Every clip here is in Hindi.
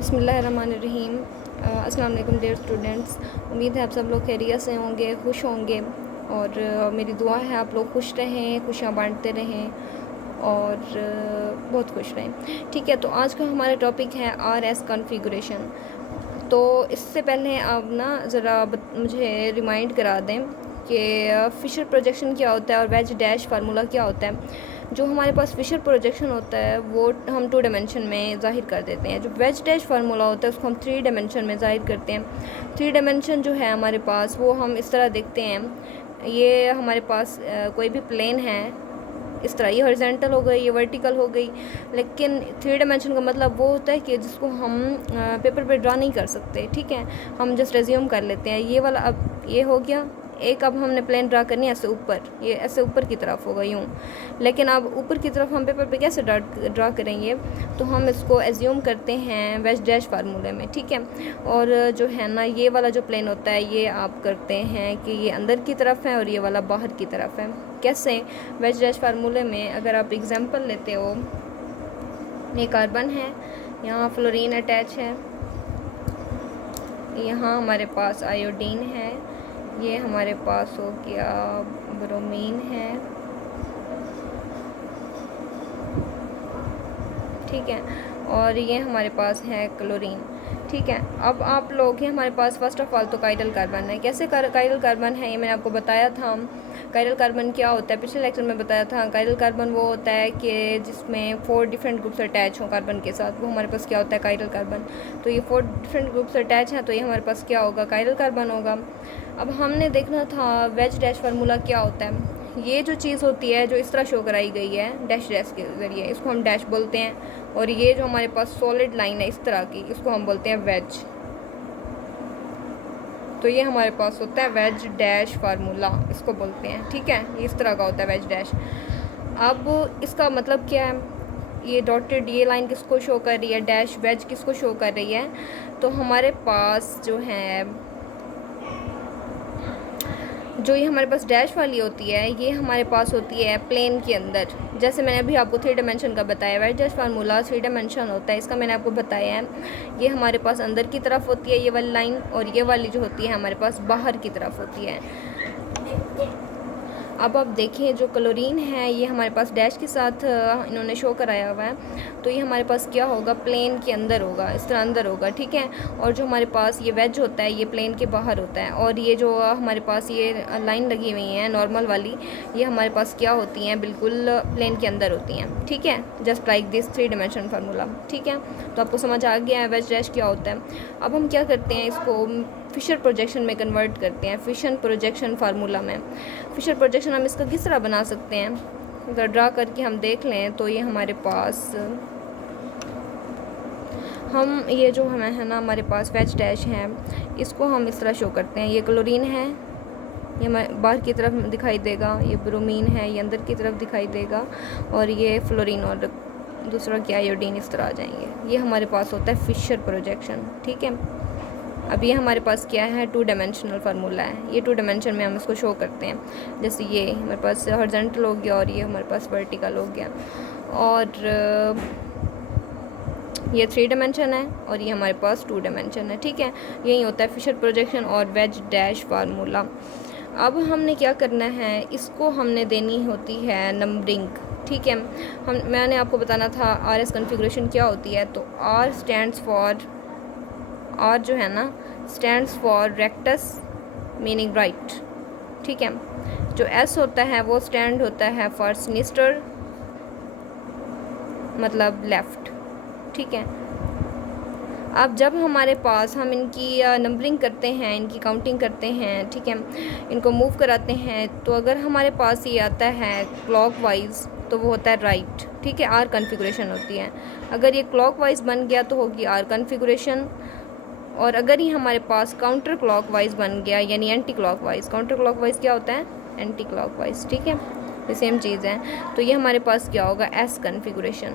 बिस्मिल्लाहिर्रहमानिर्रहीम। अस्सलाम वालेकुम डियर स्टूडेंट्स। उम्मीद है आप सब लोग खैरियत से होंगे, खुश होंगे और मेरी दुआ है आप लोग खुश रहें, खुशियाँ बांटते रहें और बहुत खुश रहें। ठीक है, तो आज का हमारा टॉपिक है RS कॉन्फ़िगरेशन। तो इससे पहले आप ना ज़रा मुझे रिमाइंड करा दें कि फ़िशर प्रोजेक्शन क्या होता है और वेज डैश फार्मूला क्या होता है। जो हमारे पास फ़िशर प्रोजेक्शन होता है वो हम 2 डायमेंशन में ज़ाहिर कर देते हैं। जो वेज डैश फार्मूला होता है उसको हम 3 डायमेंशन में ज़ाहिर करते हैं। 3 डायमेंशन जो है हमारे पास वो हम इस तरह देखते हैं। ये हमारे पास कोई भी प्लेन है इस तरह, ये हॉरिजेंटल हो गई, ये वर्टिकल हो गई, लेकिन 3 डायमेंशन का मतलब वो होता है कि जिसको हम पेपर पे ड्रा नहीं कर सकते। ठीक है, हम जस्ट एज्यूम कर लेते हैं। ये वाला अब ये हो गया एक। अब हमने प्लेन ड्रा करनी है ऐसे ऊपर, ये ऐसे ऊपर की तरफ होगा यूँ, लेकिन अब ऊपर की तरफ हम पेपर पे कैसे ड्रा करेंगे, तो हम इसको एज्यूम करते हैं वेज डैश फार्मूले में। ठीक है, और जो है ना ये वाला जो प्लेन होता है ये आप करते हैं कि ये अंदर की तरफ है और ये वाला बाहर की तरफ है। कैसे? वेज डैश फार्मूले में अगर आप एग्जांपल लेते हो, ये कार्बन है, यहाँ फ्लोरीन अटैच है, यहाँ हमारे पास आयोडीन है, ये हमारे पास हो गया ब्रोमीन है। ठीक है, और ये हमारे पास है क्लोरीन। ठीक है, अब आप लोग, ये हमारे पास फर्स्ट ऑफ ऑल तो काइरल कार्बन है। कैसे काइरल कार्बन है ये मैंने आपको बताया था। काइरल कार्बन क्या होता है पिछले लेक्चर में बताया था। काइरल कार्बन वो होता है कि जिसमें 4 डिफरेंट ग्रुप्स अटैच हों कार्बन के साथ, वो हमारे पास क्या होता है काइरल कार्बन। तो ये 4 डिफरेंट ग्रुप्स अटैच हैं, तो ये हमारे पास क्या होगा काइरल कार्बन होगा। अब हमने देखना था वेज डैश फार्मूला क्या होता है। ये जो चीज़ होती है जो इस तरह शो कराई गई है डैश डैश के ज़रिए, इसको हम डैश बोलते हैं। और ये जो हमारे पास सॉलिड लाइन है इस तरह की, इसको हम बोलते हैं वेज। तो ये हमारे पास होता है वेज डैश फार्मूला, इसको बोलते हैं। ठीक है, ये इस तरह का होता है वेज डैश। अब इसका मतलब क्या है, ये डॉटेड ये लाइन किसको शो कर रही है, डैश वेज किसको शो कर रही है। तो हमारे पास जो है, जो ये हमारे पास डैश वाली होती है, ये हमारे पास होती है प्लेन के अंदर। जैसे मैंने अभी आपको 3 डायमेंशन का बताया, वेज डैश फार्मूला 3 डायमेंशन होता है, इसका मैंने आपको बताया है। ये हमारे पास अंदर की तरफ होती है ये वाली लाइन, और ये वाली जो होती है हमारे पास बाहर की तरफ होती है। अब आप देखिए जो क्लोरीन है ये हमारे पास डैश के साथ इन्होंने शो कराया हुआ है, तो ये हमारे पास क्या होगा, प्लेन के अंदर होगा, इस तरह अंदर होगा। ठीक है, और जो हमारे पास ये वेज होता है ये प्लेन के बाहर होता है। और ये जो हमारे पास ये लाइन लगी हुई है नॉर्मल वाली, ये हमारे पास क्या होती हैं, बिल्कुल प्लेन के अंदर होती हैं। ठीक है, just like this 3 dimension formula. ठीक है, तो आपको समझ आ गया है वेज डैश क्या होता है। अब हम क्या करते हैं, इसको फ़िशर प्रोजेक्शन में कन्वर्ट करते हैं, फ़िशर प्रोजेक्शन फार्मूला में। फ़िशर प्रोजेक्शन हम इसका किस तरह बना सकते हैं, अगर ड्रा करके हम देख लें तो ये हमारे पास हम ये जो हमें है ना हमारे पास वेज डैश है, इसको हम इस तरह शो करते हैं। ये क्लोरीन है, ये बाहर की तरफ दिखाई देगा, ये ब्रोमीन है, ये अंदर की तरफ दिखाई देगा, और ये फ्लोरीन और दूसरा क्या आयोडीन इस तरह आ जाएंगे। ये हमारे पास होता है फ़िशर प्रोजेक्शन। ठीक है, अब ये हमारे पास क्या है, 2 डायमेंशनल फार्मूला है। ये 2 डायमेंशन में हम इसको शो करते हैं। जैसे ये हमारे पास हॉरिजॉन्टल हो गया और ये हमारे पास वर्टिकल हो गया, और ये 3 डायमेंशन है और ये हमारे पास 2 डायमेंशन है। ठीक है, यही होता है फ़िशर प्रोजेक्शन और वेज डैश फार्मूला। अब हमने क्या करना है, इसको हमने देनी होती है नंबरिंग। ठीक है, मैंने आपको बताना था RS कॉन्फ़िगरेशन क्या होती है। तो R स्टैंड्स फॉर, R जो है ना stands for rectus meaning right. ठीक है, जो S होता है वो स्टैंड होता है फॉर सिनिस्टर मतलब लेफ़्ट। ठीक है, अब जब हमारे पास हम इनकी नंबरिंग करते हैं, इनकी काउंटिंग करते हैं, ठीक है, इनको मूव कराते हैं, तो अगर हमारे पास ये आता है क्लॉकवाइज तो वो होता है राइट। ठीक है, R कॉन्फ़िगरेशन होती है। अगर ये क्लॉकवाइज बन गया तो होगी R कॉन्फ़िगरेशन, और अगर ये हमारे पास काउंटर क्लॉकवाइज बन गया यानी एंटी क्लॉकवाइज। काउंटर क्लॉकवाइज क्या होता है, एंटी क्लॉकवाइज। ठीक है, ये सेम चीज़ है। तो ये हमारे पास क्या होगा, S कॉन्फ़िगरेशन।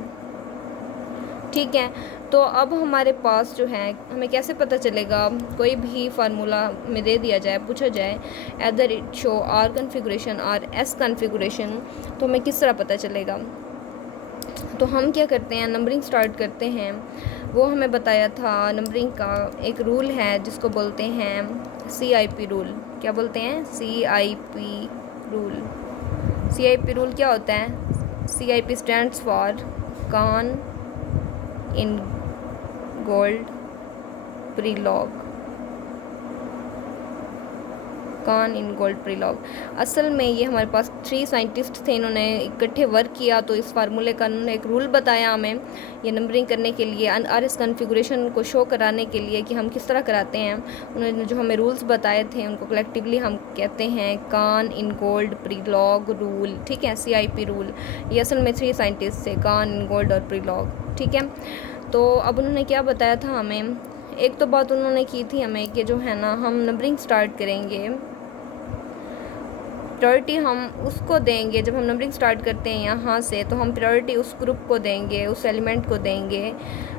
ठीक है, तो अब हमारे पास जो है, हमें कैसे पता चलेगा, कोई भी फार्मूला में दे दिया जाए, पूछा जाए either it show R configuration और S कॉन्फ़िगरेशन, तो हमें किस तरह पता चलेगा। तो हम क्या करते हैं, नंबरिंग स्टार्ट करते हैं। वो हमें बताया था नंबरिंग का एक रूल है जिसको बोलते हैं CIP रूल। क्या बोलते हैं? CIP rule. CIP रूल क्या होता है? CIP stands for Cahn Ingold Prelog. Cahn Ingold Prelog. असल में ये हमारे पास 3 साइंटिस्ट थे, इन्होंने इकट्ठे वर्क किया, तो इस फार्मूले का उन्होंने एक रूल बताया हमें ये नंबरिंग करने के लिए, RS कन्फिगरेशन को शो कराने के लिए कि हम किस तरह कराते हैं। उन्होंने जो हमें रूल्स बताए थे उनको कलेक्टिवली हम कहते हैं कान इन गोल्ड प्रीलॉग रूल। ठीक है, CIP रूल। ये असल में 3 साइंटिस्ट थे, कान इन गोल्ड और प्रीलॉग। ठीक है, तो अब उन्होंने क्या बताया था हमें, एक तो बात उन्होंने की थी हमें कि जो है ना, हम नंबरिंग स्टार्ट करेंगे, प्रायोरिटी हम उसको देंगे। जब हम नंबरिंग स्टार्ट करते हैं यहाँ से, तो हम प्रायोरिटी उस ग्रुप को देंगे, उस एलिमेंट को देंगे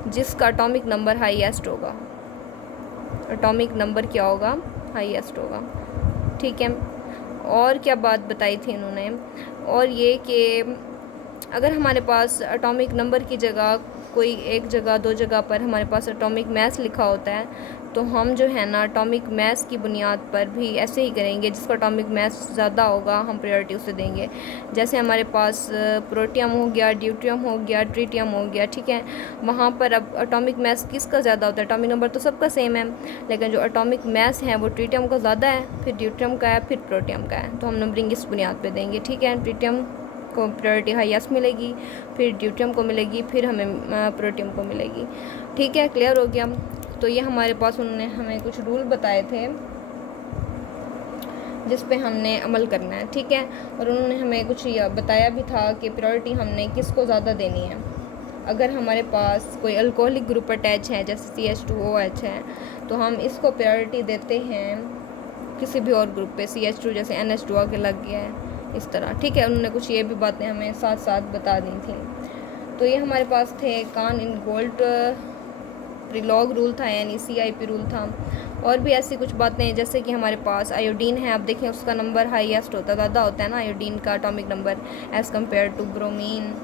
जिसका एटॉमिक नंबर हाईएस्ट होगा। एटॉमिक नंबर क्या होगा? हाईएस्ट होगा। ठीक है, और क्या बात बताई थी इन्होंने, और ये कि अगर हमारे पास एटॉमिक नंबर की जगह कोई एक जगह 2 जगह पर हमारे पास एटॉमिक मास लिखा होता है, तो हम जो है ना एटॉमिक मास की बुनियाद पर भी ऐसे ही करेंगे, जिसका एटॉमिक मास ज़्यादा होगा हम प्रायोरिटी उसे देंगे। जैसे हमारे पास प्रोटियम हो गया, ड्यूट्रियम हो गया, ट्रिटियम हो गया। ठीक है, वहाँ पर अब एटॉमिक मास किसका ज़्यादा होता है? एटॉमिक नंबर तो सबका सेम है, लेकिन जो एटॉमिक मास है वो ट्रिटियम का ज़्यादा है, फिर ड्यूट्रियम का है, फिर प्रोटियम का है। तो हम नंबरिंग इस बुनियाद पर देंगे। ठीक है, ट्रिटियम को प्रायोरिटी हाईएस्ट मिलेगी, फिर ड्यूट्रियम को मिलेगी, फिर हमें प्रोटियम को मिलेगी। ठीक है, क्लियर हो गया? तो ये हमारे पास उन्होंने हमें कुछ रूल बताए थे जिस पे हमने अमल करना है। ठीक है, और उन्होंने हमें कुछ यह बताया भी था कि प्रायोरिटी हमने किसको ज़्यादा देनी है। अगर हमारे पास कोई अल्कोहलिक ग्रुप अटैच है, जैसे CH2OH है, तो हम इसको प्रायोरिटी देते हैं किसी भी और ग्रुप पे, CH2 जैसे NH2 आके लग गया है, इस तरह। ठीक है, उन्होंने कुछ ये भी बातें हमें साथ साथ बता दी थी। तो ये हमारे पास थे कान इन गोल्ड प्रीलॉग रूल था, यानी CIP रूल था। और भी ऐसी कुछ बातें, जैसे कि हमारे पास आयोडीन है, आप देखें उसका नंबर हाईएस्ट होता है, ज़्यादा होता है ना आयोडीन का atomic number, as compared to bromine,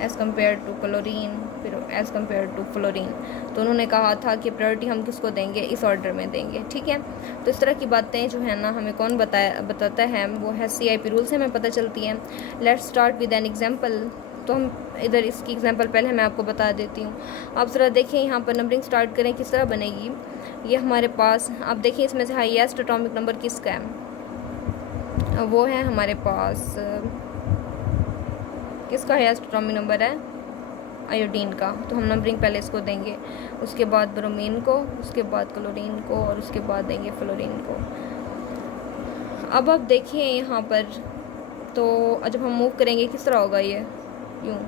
as compared to chlorine, फिर एज़ कम्पेयर टू फ्लोरीन। तो उन्होंने कहा था कि प्रायोरिटी हम किसको देंगे, इस ऑर्डर में देंगे। ठीक है, तो इस तरह की बातें जो है ना हमें कौन बताता है, वो है CIP रूल से हमें पता चलती है। Let's start with an example. तो हम इधर इसकी एग्जांपल पहले मैं आपको बता देती हूँ। आप ज़रा देखें यहाँ पर नंबरिंग स्टार्ट करें किस तरह बनेगी। ये हमारे पास आप देखिए, इसमें से हाईएस्ट एटॉमिक नंबर किसका है? वो है हमारे पास, किसका हाईएस्ट एटॉमिक नंबर है? आयोडीन का। तो हम नंबरिंग पहले इसको देंगे, उसके बाद ब्रोमीन को, उसके बाद क्लोरीन को, और उसके बाद देंगे फ्लोरीन को। अब आप देखिए यहाँ पर, तो जब हम मूव करेंगे किस तरह होगा ये, यूँ।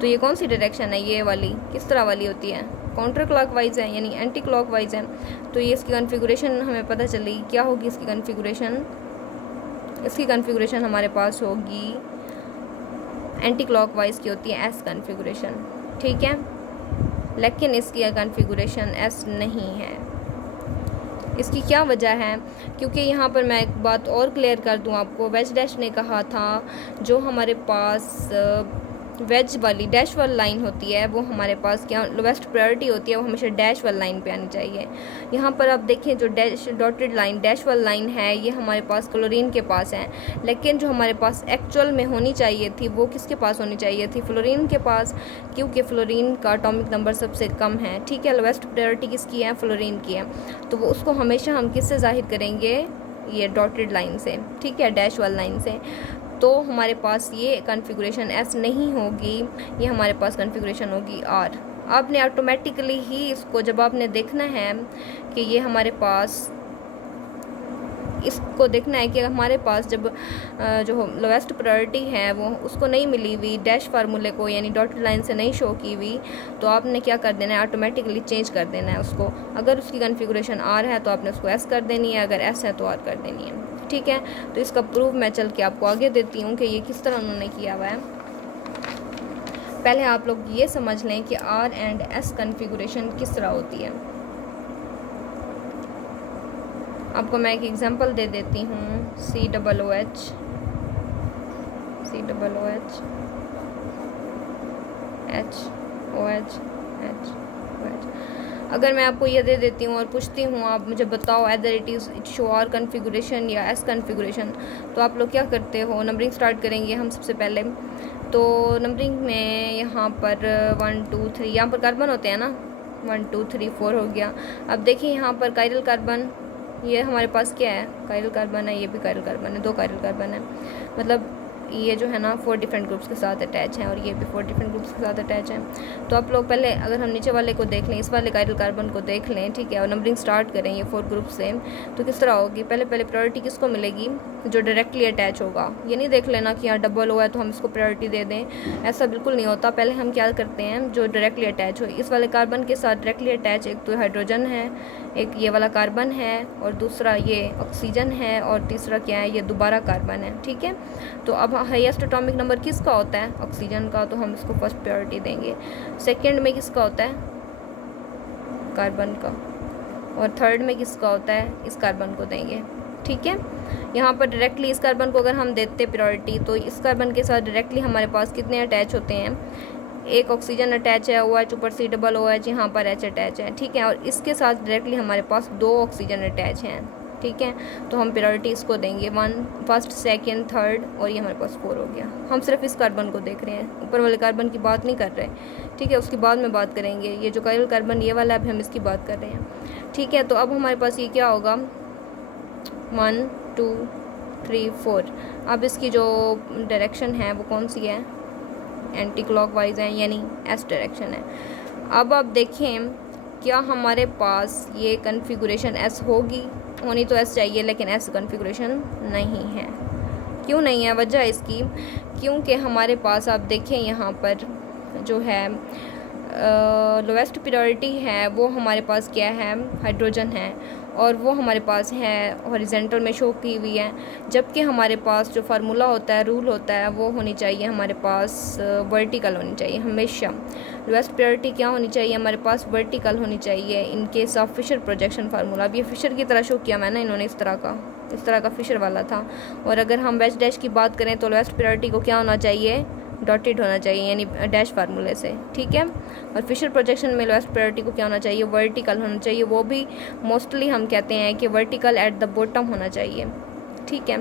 तो ये कौन सी डायरेक्शन है? ये वाली किस तरह वाली होती है? काउंटर क्लॉकवाइज है, यानी एंटी क्लॉकवाइज है। तो ये इसकी कॉन्फ़िगरेशन हमें पता चली, क्या होगी इसकी कॉन्फ़िगरेशन? इसकी कॉन्फ़िगरेशन हमारे पास होगी एंटी क्लॉकवाइज की होती है S कॉन्फ़िगरेशन। ठीक है, लेकिन इसकी कॉन्फ़िगरेशन S नहीं है। इसकी क्या वजह है? क्योंकि यहाँ पर मैं एक बात और क्लियर कर दूँ आपको, वेज डैश ने कहा था जो हमारे पास वेज वाली डैश वाली लाइन होती है, वो हमारे पास क्या लोवेस्ट प्रायोरिटी होती है, वो हमेशा डैश वाली लाइन पे आनी चाहिए। यहाँ पर आप देखें, जो डैश डॉटेड लाइन डैश वाली लाइन है, ये हमारे पास क्लोरीन के पास है, लेकिन जो हमारे पास एक्चुअल में होनी चाहिए थी वो किसके पास होनी चाहिए थी? फ्लोरीन के पास, क्योंकि फ्लोरीन का एटॉमिक नंबर सबसे कम है। ठीक है, लोवेस्ट प्रायोरिटी किसकी है? फ्लोरीन की है। तो वो उसको हमेशा हम किससे जाहिर करेंगे? ये डॉटेड लाइन से। ठीक है, डैश वाली लाइन से। तो हमारे पास ये कॉन्फ़िगरेशन S नहीं होगी, ये हमारे पास कॉन्फ़िगरेशन होगी R। आपने ऑटोमेटिकली ही इसको, जब आपने देखना है कि ये हमारे पास, इसको देखना है कि हमारे पास जब जो लोवेस्ट प्रायोरिटी है वो उसको नहीं मिली हुई डैश फार्मूले को, यानी डॉटेड लाइन से नहीं शो की हुई, तो आपने क्या कर देना है? ऑटोमेटिकली चेंज कर देना है उसको। अगर उसकी कॉन्फ़िगरेशन R है तो आपने उसको S कर देनी है, अगर S है तो R कर देनी है। ठीक है, तो इसका प्रूफ मैं चल के आपको आगे देती हूँ कि ये किस तरह उन्होंने किया हुआ है। पहले आप लोग ये समझ लें कि R एंड S कॉन्फ़िगरेशन किस तरह होती है। आपको मैं एक एग्जांपल दे देती हूँ, COOH H OH H OH। अगर मैं आपको ये दे देती हूँ और पूछती हूँ आप मुझे बताओ either it is it show R configuration या एस कन्फिगुरेशन, तो आप लोग क्या करते हो? नंबरिंग स्टार्ट करेंगे हम सबसे पहले। तो नंबरिंग में यहाँ पर 1 2 3 यहाँ पर कार्बन होते हैं ना, 1 2 3 4 हो गया। अब देखिए यहाँ पर कायरल कार्बन, ये हमारे पास क्या है? कायरल कार्बन है, ये भी कायरल कार्बन है, 2 कायरल कार्बन है। मतलब ये जो है ना 4 डिफरेंट ग्रुप्स के साथ अटैच हैं और ये भी 4 डिफरेंट ग्रुप्स के साथ अटैच हैं। तो आप लोग पहले अगर हम नीचे वाले को देख लें, इस वाले कायरल कार्बन को देख लें, ठीक है, और नंबरिंग स्टार्ट करें ये 4 ग्रुप से, तो किस तरह होगी? पहले प्रायोरिटी किसको मिलेगी? जो डायरेक्टली अटैच होगा। ये नहीं देख लेना कि यहाँ डबल हुआ है तो हम इसको प्रायोरिटी दे दें, ऐसा बिल्कुल नहीं होता। पहले हम क्या करते हैं, जो डायरेक्टली अटैच हो, इस वाले कार्बन के साथ डायरेक्टली अटैच एक तो हाइड्रोजन है, एक ये वाला कार्बन है, और दूसरा ये ऑक्सीजन है, और तीसरा क्या है? ये दोबारा कार्बन है, ठीक है। तो अब हाईएस्ट एटॉमिक नंबर किसका होता है? ऑक्सीजन का, तो हम इसको फर्स्ट प्रायोरिटी देंगे। सेकंड में किसका होता है? कार्बन का। और थर्ड में किसका होता है? इस कार्बन को देंगे, ठीक है। यहाँ पर डायरेक्टली इस कार्बन को अगर हम देते प्रायोरिटी, तो इस कार्बन के साथ डायरेक्टली हमारे पास कितने अटैच होते हैं? एक ऑक्सीजन अटैच है, OH ऊपर से डबल OH, यहाँ पर H अटैच है, ठीक है। और इसके साथ डायरेक्टली हमारे पास 2 ऑक्सीजन अटैच हैं, ठीक है। तो हम प्रायोरिटी इसको देंगे 1 फर्स्ट सेकंड थर्ड, और ये हमारे पास 4 हो गया। हम सिर्फ इस कार्बन को देख रहे हैं, ऊपर वाले कार्बन की बात नहीं कर रहे, ठीक है। उसकी बाद में बात करेंगे। ये जो कायरल कार्बन ये वाला, अभी हम इसकी बात कर रहे हैं, ठीक है। तो अब हमारे पास ये क्या होगा? 1 2 3 4। अब इसकी जो डायरेक्शन है वो कौन सी है? एंटी क्लॉकवाइज है, यानी एस डायरेक्शन है। अब आप देखें, क्या हमारे पास ये कन्फिगुरेशन एस होगी? होनी तो एस चाहिए, लेकिन एस कन्फिगुरेशन नहीं है। क्यों नहीं है? वजह इसकी, क्योंकि हमारे पास आप देखें यहाँ पर जो है लोवेस्ट प्रायोरिटी है वो हमारे पास क्या है? हाइड्रोजन है, और वो हमारे पास है हॉरिजेंटल में शो की हुई है। जबकि हमारे पास जो फार्मूला होता है, रूल होता है, वो होनी चाहिए हमारे पास वर्टिकल होनी चाहिए हमेशा। लोवेस्ट प्रायोरिटी क्या होनी चाहिए? हमारे पास वर्टिकल होनी चाहिए in case of Fischer projection formula. अब ये फिशर की तरह शो किया मैंने, इन्होंने इस तरह का फिशर वाला था। और अगर हम वेज डैश की बात करें तो लोवेस्ट प्रायोरिटी को क्या होना चाहिए? डॉटेड होना चाहिए, यानी डैश फार्मूले से, ठीक है। और फिशर प्रोजेक्शन में लोएस्ट प्रायोरिटी को क्या होना चाहिए? वर्टिकल होना चाहिए। वो भी मोस्टली हम कहते हैं कि वर्टिकल एट द बॉटम होना चाहिए, ठीक है।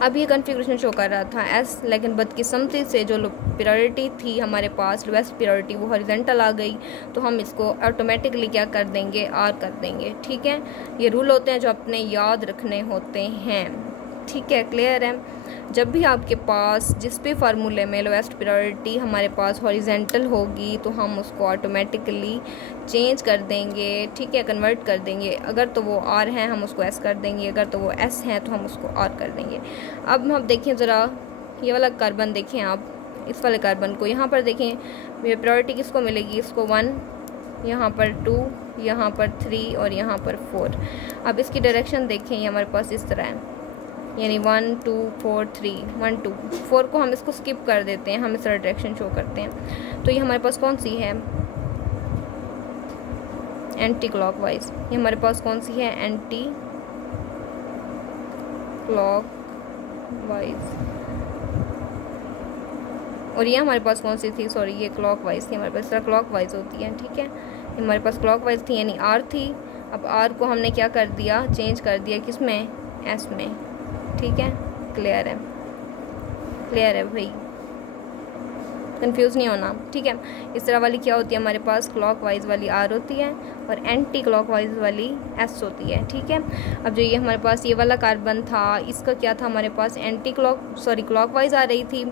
अब ये कन्फिग्रेशन शो कर रहा था एस, लेकिन बदकिस्मती से जो प्रायोरिटी थी हमारे पास, लोएस्ट प्रायोरिटी, वो हॉरिजॉन्टल आ गई। तो हम इसको ऑटोमेटिकली क्या कर देंगे? आर कर देंगे, ठीक है। ये रूल होते हैं जो अपने याद रखने होते हैं, ठीक है। क्लियर है? जब भी आपके पास जिस भी फार्मूले में लोएस्ट प्रायोरिटी हमारे पास हॉरिजेंटल होगी, तो हम उसको ऑटोमेटिकली चेंज कर देंगे, ठीक है, कन्वर्ट कर देंगे। अगर तो वो आर है हम उसको एस कर देंगे, अगर तो वो एस है तो हम उसको आर कर देंगे। अब हम देखें ज़रा ये वाला कार्बन, देखें आप इस वाले कार्बन को, यहाँ पर देखें ये प्रायोरिटी किसको मिलेगी? इसको 1, यहाँ पर 2, यहाँ पर 3 और यहाँ पर 4। अब इसकी डायरेक्शन देखें, ये हमारे पास इस तरह है, यानी 1 2 4 3 1 2 4 को हम इसको स्किप कर देते हैं, हम इस तरह डायरेक्शन शो करते हैं। तो ये हमारे पास कौन सी है? Anti clockwise. ये हमारे पास कौन सी है? Anti clockwise. और ये हमारे पास कौन सी थी? सॉरी, ये क्लॉकवाइज थी हमारे पास, इस तरह क्लॉकवाइज होती है, ठीक है। ये हमारे पास क्लॉकवाइज थी, यानी आर थी। अब आर को हमने क्या कर दिया? चेंज कर दिया, किस में? एस में, ठीक है। क्लियर है? क्लियर है भाई? कंफ्यूज नहीं होना, ठीक है। इस तरह वाली क्या होती है हमारे पास? क्लॉकवाइज वाली आर होती है और एंटी क्लॉकवाइज वाली एस होती है, ठीक है। अब जो ये हमारे पास ये वाला कार्बन था, इसका क्या था हमारे पास? क्लॉकवाइज आ रही थी,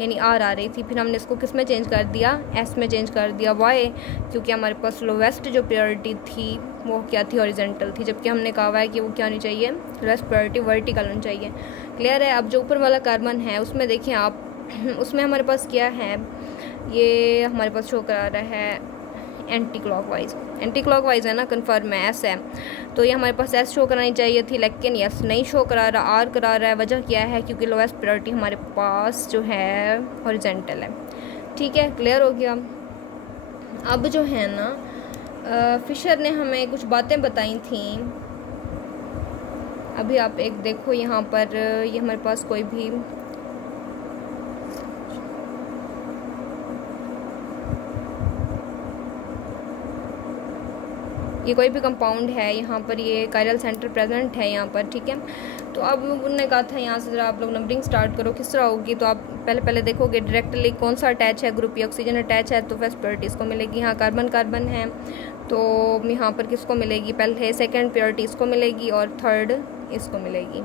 यानी आर आ रही थी। फिर हमने इसको किस में चेंज कर दिया? एस में चेंज कर दिया। वाई? क्योंकि हमारे पास लोवेस्ट जो प्रायोरिटी थी वो क्या थी? हॉरिजॉन्टल थी, जबकि हमने कहा हुआ है कि वो क्या होनी चाहिए? लोवेस्ट प्रायोरिटी वर्टिकल होनी चाहिए। क्लियर है? अब जो ऊपर वाला कार्बन है उसमें देखिए आप, उसमें हमारे पास क्या है? ये हमारे पास शो करा रहा है एंटी क्लॉकवाइज है ना, कन्फर्म है, एस है। तो ये हमारे पास एस शो करानी चाहिए थी, लेकिन एस नहीं शो करा रहा, आर करा रहा है। वजह क्या है? क्योंकि लोएस्ट प्रायोरिटी हमारे पास जो है हॉरिजॉन्टल है, ठीक है। क्लियर हो गया? अब जो है ना फिशर ने हमें कुछ बातें बताई थी। अभी आप एक देखो यहाँ पर, ये हमारे पास कोई भी ये कोई भी कंपाउंड है, यहाँ पर ये कायरल सेंटर प्रेजेंट है यहाँ पर, ठीक है। तो अब उन्होंने कहा था यहाँ से ज़रा आप लोग नंबरिंग स्टार्ट करो, किस तरह होगी। तो आप पहले देखोगे डायरेक्टली कौन सा अटैच है, ग्रुप या ऑक्सीजन अटैच है, तो फर्स्ट प्योरिटी इसको मिलेगी। यहाँ कार्बन कार्बन है तो यहाँ पर किसको मिलेगी, पहले सेकंड प्योरिटी इसको मिलेगी और थर्ड इसको मिलेगी।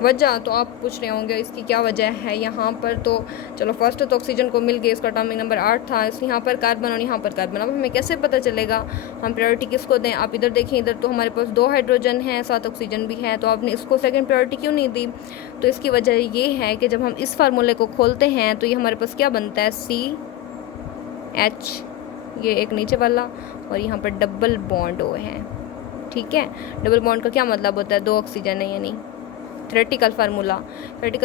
वजह तो आप पूछ रहे होंगे इसकी क्या वजह है यहाँ पर। तो चलो फर्स्ट तो ऑक्सीजन को मिल गई, इसका एटॉमिक नंबर 8 था, इस यहाँ पर कार्बन और यहाँ पर कार्बन। अब हमें कैसे पता चलेगा हम प्रायोरिटी किसको दें। आप इधर देखें, इधर तो हमारे पास 2 हाइड्रोजन हैं, 7 ऑक्सीजन भी है, तो आपने इसको सेकंड प्रायोरिटी क्यों नहीं दी। तो इसकी वजह ये है कि जब हम इस फार्मूले को खोलते हैं तो ये हमारे पास क्या बनता है, CH, ये एक नीचे वाला और यहाँ पर डबल बॉन्ड O है, ठीक है। डबल बॉन्ड का क्या मतलब होता है, 2 ऑक्सीजन है, यानी थ्योरेटिकल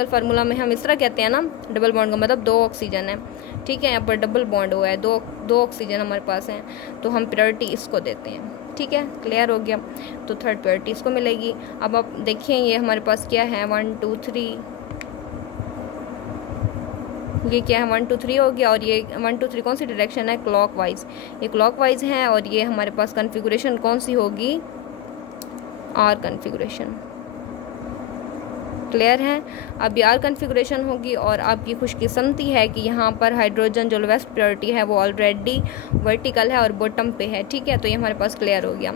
फार्मूला में हम इस तरह कहते हैं ना, डबल बॉन्ड का मतलब 2 ऑक्सीजन है, ठीक है। यहाँ पर डबल बॉन्ड हुआ है, दो ऑक्सीजन हमारे पास हैं, तो हम प्रायोरिटी इसको देते हैं, ठीक है। क्लियर हो गया, तो थर्ड प्रायोरिटी इसको मिलेगी। अब आप देखिए ये हमारे पास क्या है, 1 2 3, ये क्या है 1 2 3 हो गया। और ये 1 2 3 कौन सी डायरेक्शन है, क्लॉकवाइज, ये क्लॉकवाइज है। और ये हमारे पास कन्फिगुरेशन कौन सी होगी, R कन्फिगुरेशन। क्लियर है। अब ये R कन्फिगुरेशन होगी और आपकी खुशकिस्मती है कि यहाँ पर हाइड्रोजन जो लोवेस्ट प्रायोरिटी है वो ऑलरेडी वर्टिकल है और बॉटम पे है, ठीक है। तो ये हमारे पास क्लियर हो गया।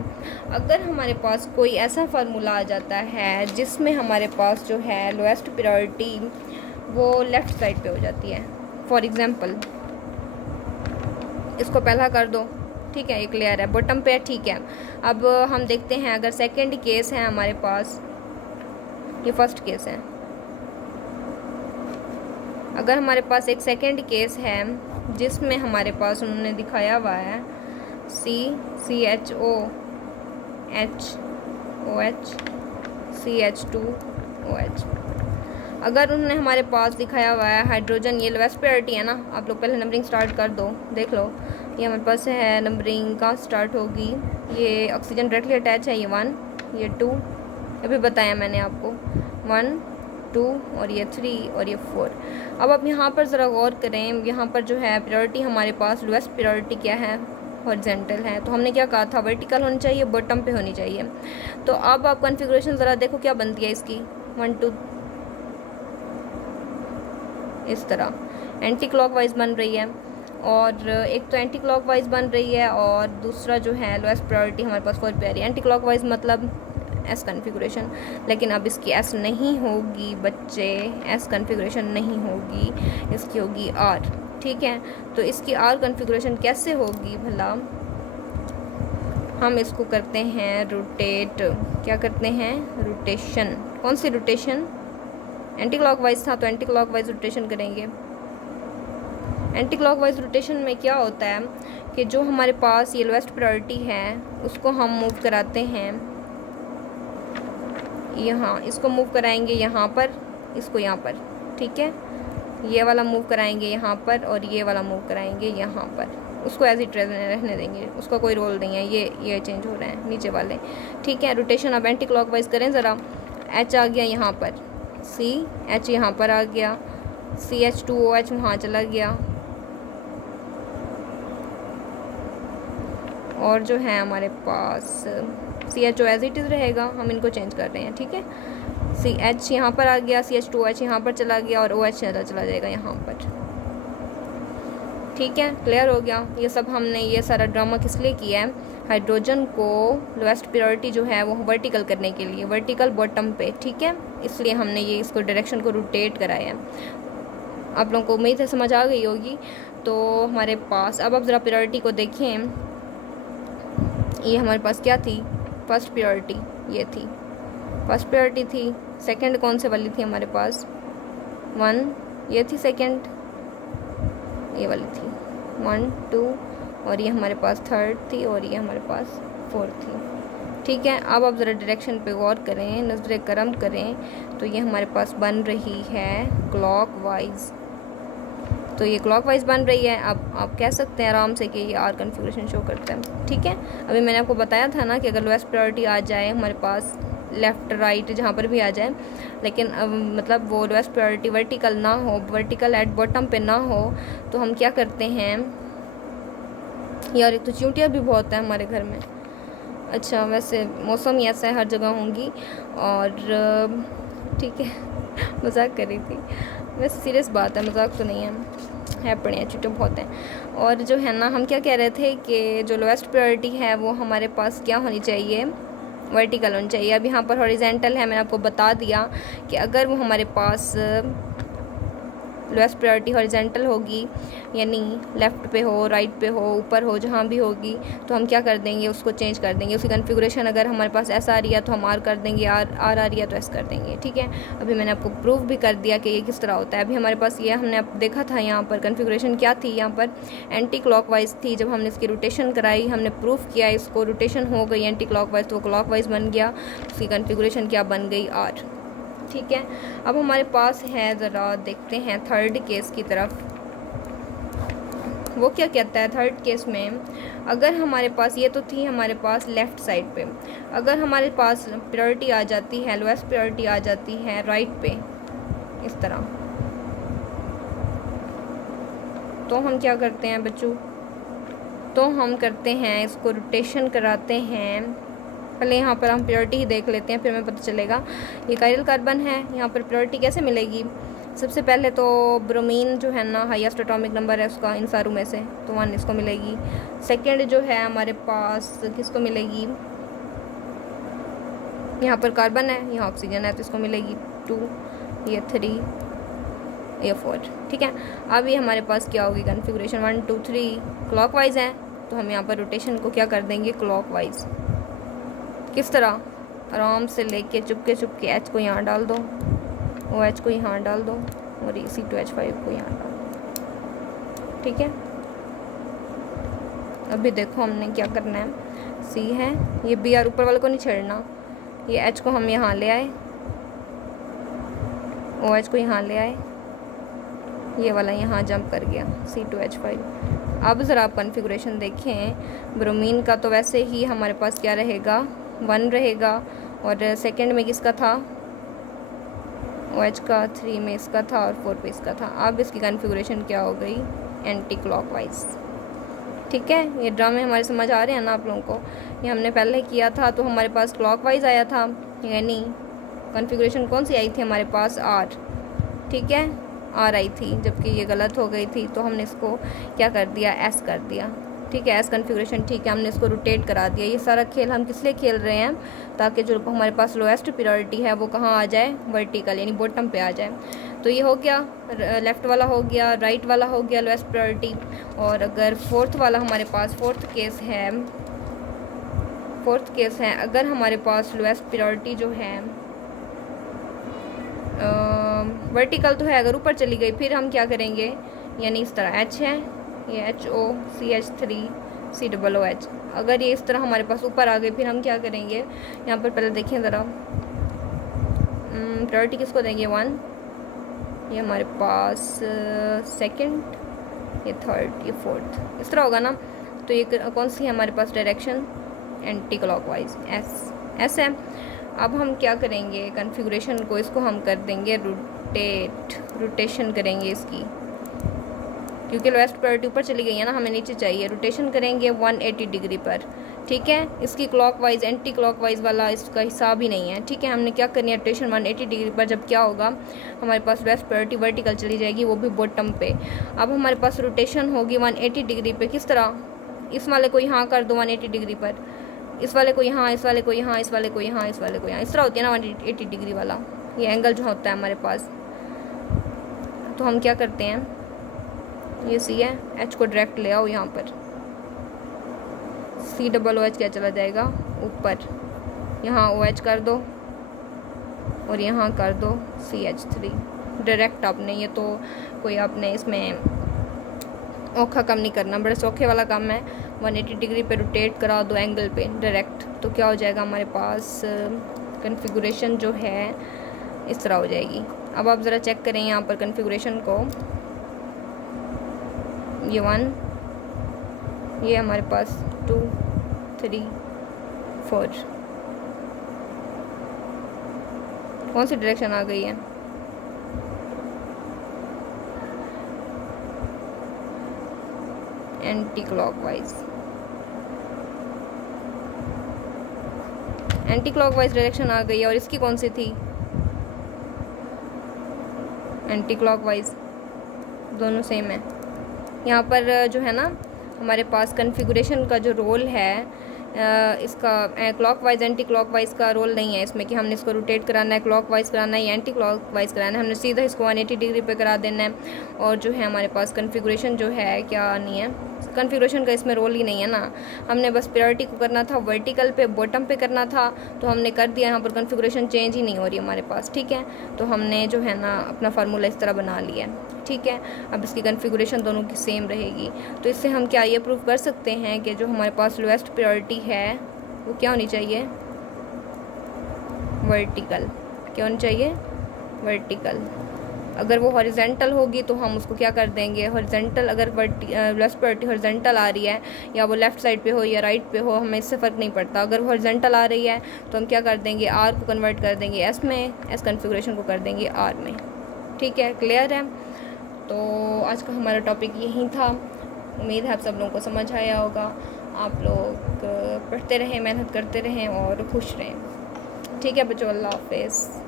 अगर हमारे पास कोई ऐसा फार्मूला आ जाता है जिसमें हमारे पास जो है लोवेस्ट प्रायोरिटी वो लेफ़्ट साइड पे हो जाती है, फॉर एग्ज़ाम्पल इसको पहला कर दो, ठीक है, ये क्लियर है, बॉटम पे है, ठीक है। अब हम देखते हैं अगर सेकेंड केस है हमारे पास, ये फर्स्ट केस है, अगर हमारे पास एक सेकंड केस है जिसमें हमारे पास उन्होंने दिखाया हुआ है CHOOH CH2OH, अगर उन्होंने हमारे पास दिखाया हुआ है हाइड्रोजन, ये लोवेस्ट प्रायोरिटी है ना, आप लोग पहले नंबरिंग स्टार्ट कर दो, देख लो ये हमारे पास है, नंबरिंग कहाँ स्टार्ट होगी, ये ऑक्सीजन डायरेक्टली अटैच है, ये 1, ये 2, अभी बताया मैंने आपको, 1 2 और ये 3 और ये 4। अब आप यहाँ पर ज़रा गौर करें, यहाँ पर जो है प्रायोरिटी हमारे पास लोवेस्ट प्रायोरिटी क्या है, हॉरिजॉन्टल है। तो हमने क्या कहा था, वर्टिकल होनी चाहिए, बॉटम पे होनी चाहिए। तो अब आप कॉन्फ़िगरेशन ज़रा देखो क्या बनती है इसकी, 1 2 इस तरह एंटी क्लॉकवाइज बन रही है, और एक तो एंटी क्लॉकवाइज बन रही है और दूसरा जो है लोवेस्ट प्रायोरिटी हमारे पास 4 पे आ रही है। एंटी क्लॉकवाइज मतलब S कन्फिगुरेशन, लेकिन अब इसकी S नहीं होगी बच्चे, S कन्फिगुरेशन नहीं होगी, इसकी होगी R, ठीक है। तो इसकी R कन्फिगुरेशन कैसे होगी भला, हम इसको करते हैं रोटेट, क्या करते हैं, रोटेशन। कौन सी रोटेशन, एंटी क्लॉकवाइज था तो एंटी क्लॉकवाइज रोटेशन करेंगे। एंटी क्लॉकवाइज रोटेशन में क्या होता है कि जो हमारे पास ये लोवेस्ट प्रायोरिटी है उसको हम मूव कराते हैं यहाँ, इसको मूव कराएंगे यहाँ पर, इसको यहाँ पर, ठीक है। ये वाला मूव कराएंगे यहाँ पर और ये वाला मूव कराएंगे यहाँ पर, उसको एज इट रहने देंगे, उसका कोई रोल नहीं है, ये चेंज हो रहे हैं नीचे वाले, ठीक है। रोटेशन अब एंटी क्लॉकवाइज करें ज़रा, H आ गया यहाँ पर, CH यहाँ पर आ गया, CH2OH वहाँ चला गया, और जो है हमारे पास CHO एज इट इज़ रहेगा, हम इनको चेंज कर रहे हैं, ठीक है। CH यहाँ पर आ गया, CH2OH यहाँ पर चला गया और OH चला जाएगा यहाँ पर, ठीक है। क्लियर हो गया। ये सब हमने ये सारा ड्रामा किस लिए किया है, हाइड्रोजन को लोवेस्ट प्रायोरिटी जो है वो वर्टिकल करने के लिए, वर्टिकल बॉटम पे, ठीक है, इसलिए हमने ये इसको डायरेक्शन को रोटेट कराया है। आप लोगों को उम्मीद है समझ आ गई होगी। तो हमारे पास अब आप ज़रा प्रायोरिटी को देखें, ये हमारे पास क्या थी, फर्स्ट प्रायोरिटी ये थी, फर्स्ट प्रायोरिटी थी। सेकंड कौन से वाली थी हमारे पास, 1 ये थी, सेकंड ये वाली थी 1 2, और ये हमारे पास थर्ड थी और ये हमारे पास फोर्थ थी, ठीक है। अब आप ज़रा डायरेक्शन पे गौर करें, नज़र करम करें, तो ये हमारे पास बन रही है क्लॉकवाइज, तो ये क्लॉकवाइज बन रही है। अब आप कह सकते हैं आराम से कि ये R कन्फिगरेशन शो करता है, ठीक है। अभी मैंने आपको बताया था ना कि अगर लोवेस्ट प्रायोरिटी आ जाए हमारे पास, लेफ़्ट राइट जहाँ पर भी आ जाए, लेकिन अब मतलब वो लोवेस्ट प्रायोरिटी वर्टिकल ना हो, वर्टिकल एट बॉटम पे ना हो, तो हम क्या करते हैं, यार एक तो चींटियाँ भी बहुत है हमारे घर में, अच्छा, वैसे मौसम ही ऐसा है, हर जगह होंगी। और ठीक है मजाक कर रही थी, वैसे सीरियस बात है, मजाक तो नहीं है पढ़े चुटे बहुत हैं। और जो है ना, हम क्या कह रहे थे कि जो लोएस्ट प्रायोरिटी है वो हमारे पास क्या होनी चाहिए, वर्टिकल होनी चाहिए। अब यहाँ पर हॉरिजेंटल है, मैंने आपको बता दिया कि अगर वो हमारे पास लोएस्ट प्रायोरिटी हॉरिजेंटल होगी, यानी लेफ़्ट पे हो, राइट पे हो, ऊपर हो, जहाँ भी होगी, तो हम क्या कर देंगे, उसको चेंज कर देंगे। उसकी कॉन्फ़िगरेशन अगर हमारे पास एस आ रही है तो हम आर कर देंगे, आर आ रही है तो एस कर देंगे, ठीक है। अभी मैंने आपको प्रूफ भी कर दिया कि ये किस तरह होता है। अभी हमारे पास ये हमने अब देखा था, यहाँ पर कॉन्फ़िगरेशन क्या थी, यहाँ पर एंटी क्लॉकवाइज थी। जब हमने इसकी रोटेशन कराई, हमने प्रूफ किया इसको, रोटेशन हो गई एंटी क्लॉकवाइज तो वो क्लॉकवाइज बन गया, उसकी कॉन्फ़िगरेशन क्या बन गई, आर, ठीक है। अब हमारे पास है, ज़रा देखते हैं थर्ड केस की तरफ। वो क्या कहता है थर्ड केस में, अगर हमारे पास ये तो थी हमारे पास लेफ़्ट साइड पे, अगर हमारे पास प्रायोरिटी आ जाती है, लोएस्ट प्रायोरिटी आ जाती है राइट पे इस तरह, तो हम क्या करते हैं बच्चों, तो हम करते हैं इसको रोटेशन कराते हैं। पहले यहाँ पर हम प्योरिटी ही देख लेते हैं, फिर हमें पता चलेगा। ये कायरल कार्बन है, यहाँ पर प्योरिटी कैसे मिलेगी। सबसे पहले तो ब्रोमीन जो है ना, हाईएस्ट एटॉमिक नंबर है उसका इन सारों में से, तो 1 इसको मिलेगी। सेकंड जो है हमारे पास किसको मिलेगी, यहाँ पर कार्बन है, यहाँ ऑक्सीजन है, तो इसको मिलेगी 2, ये 3, ये 4, ठीक है। अब ये हमारे पास क्या होगी कॉन्फ़िगरेशन, 1 2 3 क्लॉकवाइज है, तो हम यहाँ पर रोटेशन को क्या कर देंगे, क्लॉकवाइज। किस तरह, आराम से लेके चुपके चुपके एच को यहाँ डाल दो, ओ एच को यहाँ डाल दो, और C2H5 को यहाँ डाल दो, ठीक है। अभी देखो हमने क्या करना है, सी है, ये बी आर ऊपर वाले को नहीं छेड़ना, ये एच को हम यहाँ ले आए, ओ एच को यहाँ ले आए, ये वाला यहाँ जंप कर गया C2H5। अब ज़रा आप कॉन्फ़िगरेशन देखें, ब्रोमीन का तो वैसे ही हमारे पास क्या रहेगा, 1 रहेगा, और सेकंड में किसका था, OH का, 3 में इसका था, और 4 पे इसका था। अब इसकी कॉन्फ़िगरेशन क्या हो गई, एंटी क्लॉकवाइज, ठीक है। ये ड्रामे हमारे समझ आ रहे हैं ना आप लोगों को। ये हमने पहले किया था तो हमारे पास क्लॉकवाइज आया था, यानी कॉन्फ़िगरेशन कौन सी आई थी हमारे पास, आर, ठीक है, आर आई थी, जबकि ये गलत हो गई थी, तो हमने इसको क्या कर दिया, एस कर दिया, ठीक है। एस कॉन्फ़िगरेशन, ठीक है, हमने इसको रोटेट करा दिया। ये सारा खेल हम किस लिए खेल रहे हैं, ताकि जो हमारे पास लोएस्ट प्रायोरिटी है वो कहाँ आ जाए, वर्टिकल, यानी बॉटम पे आ जाए। तो ये हो गया, लेफ़्ट वाला हो गया, राइट वाला हो गया लोएस्ट प्रायोरिटी। और अगर फोर्थ वाला हमारे पास, फोर्थ केस है, अगर हमारे पास लोएस्ट प्रायोरिटी जो है वर्टिकल तो है, अगर ऊपर चली गई फिर हम क्या करेंगे, यानी इस तरह एच है, ये HOCH3COOH, अगर ये इस तरह हमारे पास ऊपर आ गई फिर हम क्या करेंगे, यहाँ पर पहले देखें ज़रा, प्रायोरिटी किसको देंगे, 1, ये हमारे पास सेकंड, ये थर्ड, ये फोर्थ, इस तरह होगा ना। तो ये कौन सी है हमारे पास डायरेक्शन, एंटी क्लॉकवाइज, एस है। अब हम क्या करेंगे, कॉन्फ़िगरेशन को इसको हम कर देंगे रोटेशन करेंगे इसकी, क्योंकि लोएस्ट प्रायोरिटी ऊपर चली गई है ना, हमें नीचे चाहिए, रोटेशन करेंगे 180 डिग्री पर, ठीक है। इसकी क्लॉकवाइज, एंटी क्लॉकवाइज वाला इसका हिसाब ही नहीं है, ठीक है। हमने क्या करनी है, रोटेशन 180 डिग्री पर, जब क्या होगा हमारे पास लोएस्ट प्रायोरिटी वर्टिकल चली जाएगी, वो भी बॉटम पे। अब हमारे पास रोटेशन होगी 180 डिग्री पे, किस तरह, इस वाले को यहाँ कर दो 180 डिग्री पर, इस वाले को यहाँ, इस वाले को यहाँ, इस वाले को यहाँ, इस वाले को यहाँ, इस तरह होती है ना 180 डिग्री वाला ये एंगल जो होता है हमारे पास। तो हम क्या करते हैं, ये सी है, एच को डायरेक्ट ले आओ यहाँ पर, COOH क्या चला जाएगा ऊपर, यहाँ OH कर दो, और यहाँ कर दो CH3 डायरेक्ट। आपने ये तो कोई आपने इसमें औखा काम नहीं करना, बड़े सौखे वाला काम है। 180 डिग्री पे रोटेट करा दो एंगल पे डायरेक्ट, तो क्या हो जाएगा हमारे पास, कॉन्फ़िगरेशन जो है इस तरह हो जाएगी। अब आप ज़रा चेक करें यहाँ पर कॉन्फ़िगरेशन को, ये 1, ये हमारे पास 2 3 4, कौन सी डायरेक्शन आ गई है, anti clockwise, anti clockwise direction आ गई है, और इसकी कौन सी थी, एंटी क्लॉकवाइज, दोनों सेम है। यहाँ पर जो है ना हमारे पास कन्फिगुरेशन का जो रोल है इसका क्लॉकवाइज एंटी क्लॉकवाइज का रोल नहीं है इसमें कि हमने इसको रोटेट कराना है, क्लॉकवाइज कराना है या एंटी क्लॉकवाइज कराना है, हमने सीधा इसको 180 डिग्री पे करा देना है। और जो है हमारे पास कन्फिगुरेशन जो है क्या नहीं है, कन्फिगुरेशन का इसमें रोल ही नहीं है ना। हमने बस प्रायोरिटी को करना था वर्टिकल पे, बॉटम पे करना था, तो हमने कर दिया। यहाँ पर कन्फिगुरेशन चेंज ही नहीं हो रही हमारे पास, ठीक है। तो हमने जो है ना अपना फार्मूला इस तरह बना लिया है, ठीक है। अब इसकी कन्फिगुरेशन दोनों की सेम रहेगी, तो इससे हम क्या ये प्रूव कर सकते हैं कि जो हमारे पास लोएस्ट प्रायोरिटी है वो क्या होनी चाहिए, वर्टिकल। क्या होनी चाहिए, वर्टिकल। अगर वो हॉरिजेंटल होगी तो हम उसको क्या कर देंगे, हॉरिजेंटल। अगर लोएस्ट प्रायोरिटी हॉरिजेंटल आ रही है, या वो लेफ़्ट साइड पे हो या राइट पे हो, हमें इससे फ़र्क नहीं पड़ता। अगर हॉरिजेंटल आ रही है तो हम क्या कर देंगे, आर को कन्वर्ट कर देंगे एस में, एस कन्फिगुरेशन को कर देंगे आर में, ठीक है। क्लियर है। तो आज का हमारा टॉपिक यही था। उम्मीद है आप सब लोगों को समझ आया होगा। आप लोग पढ़ते रहें, मेहनत करते रहें और खुश रहें, ठीक है बच्चों। अल्लाह हाफ़िज़।